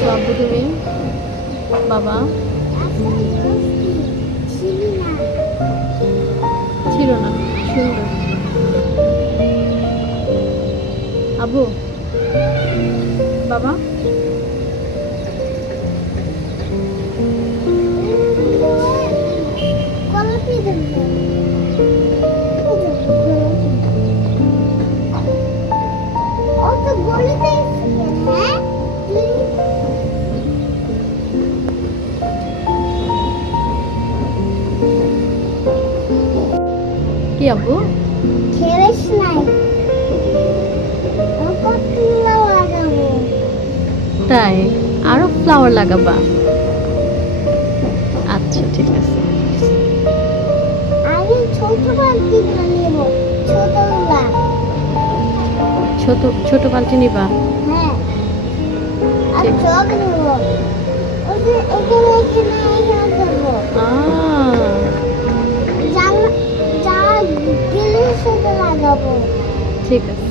করছো আব্বু তুমি? বাবা ছিল না, সুন্দর। আব্বু বাবা কি আব্বু? খেলিস নাই, লাগাবো। তাই আরো ফ্লাওয়ার লাগাবা? আচ্ছা ঠিক আছে। আগে ছোট বালতি নেব, ছোটগুলা। ছোট ছোট বালতি নিবা? হ্যাঁ, আর ঠিক জগ নেব। ওই যে এখানে এখানে এখানে দেবো। যা যা গিলে সেটা লাগাবো। ঠিক আছে।